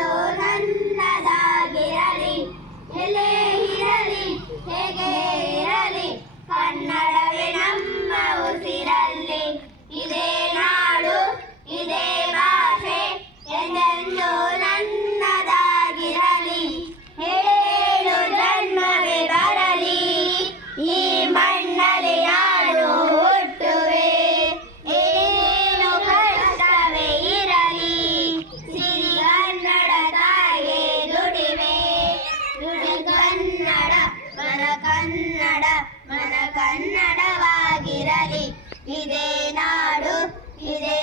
ಎಂದೆಂದು ನನ್ನದಾಗಿರಲಿ. ಎಲ್ಲೇ ಇರಲಿ ಹೇಗೆ ಇರಲಿ ಕನ್ನಡವೇ ನಮ್ಮ ಉಸಿರಲ್ಲಿ. ಇದೇ ನಾಡು ಇದೇ ಭಾಷೆ ಎಂದೆಂದು ನನ್ನದಾಗಿರಲಿ. ಏಳು ಜನ್ಮವೇ ಬರಲಿ ಈ ಮಣ್ಣಲ್ಲಿ ನಾನು ಹುಟ್ಟುವೆ. ಏನು ಕಷ್ಟವೇ ಇರಲಿ ಸಿರಿ ಕನ್ನಡ ತಾಯಿಗೆ ದುಡಿವೆ. ನುಡಿ ಕನ್ನಡ ಮನ ಕನ್ನಡವಾಗಿರಲಿ. ಇದೇ ನಾಡು ಇದೇ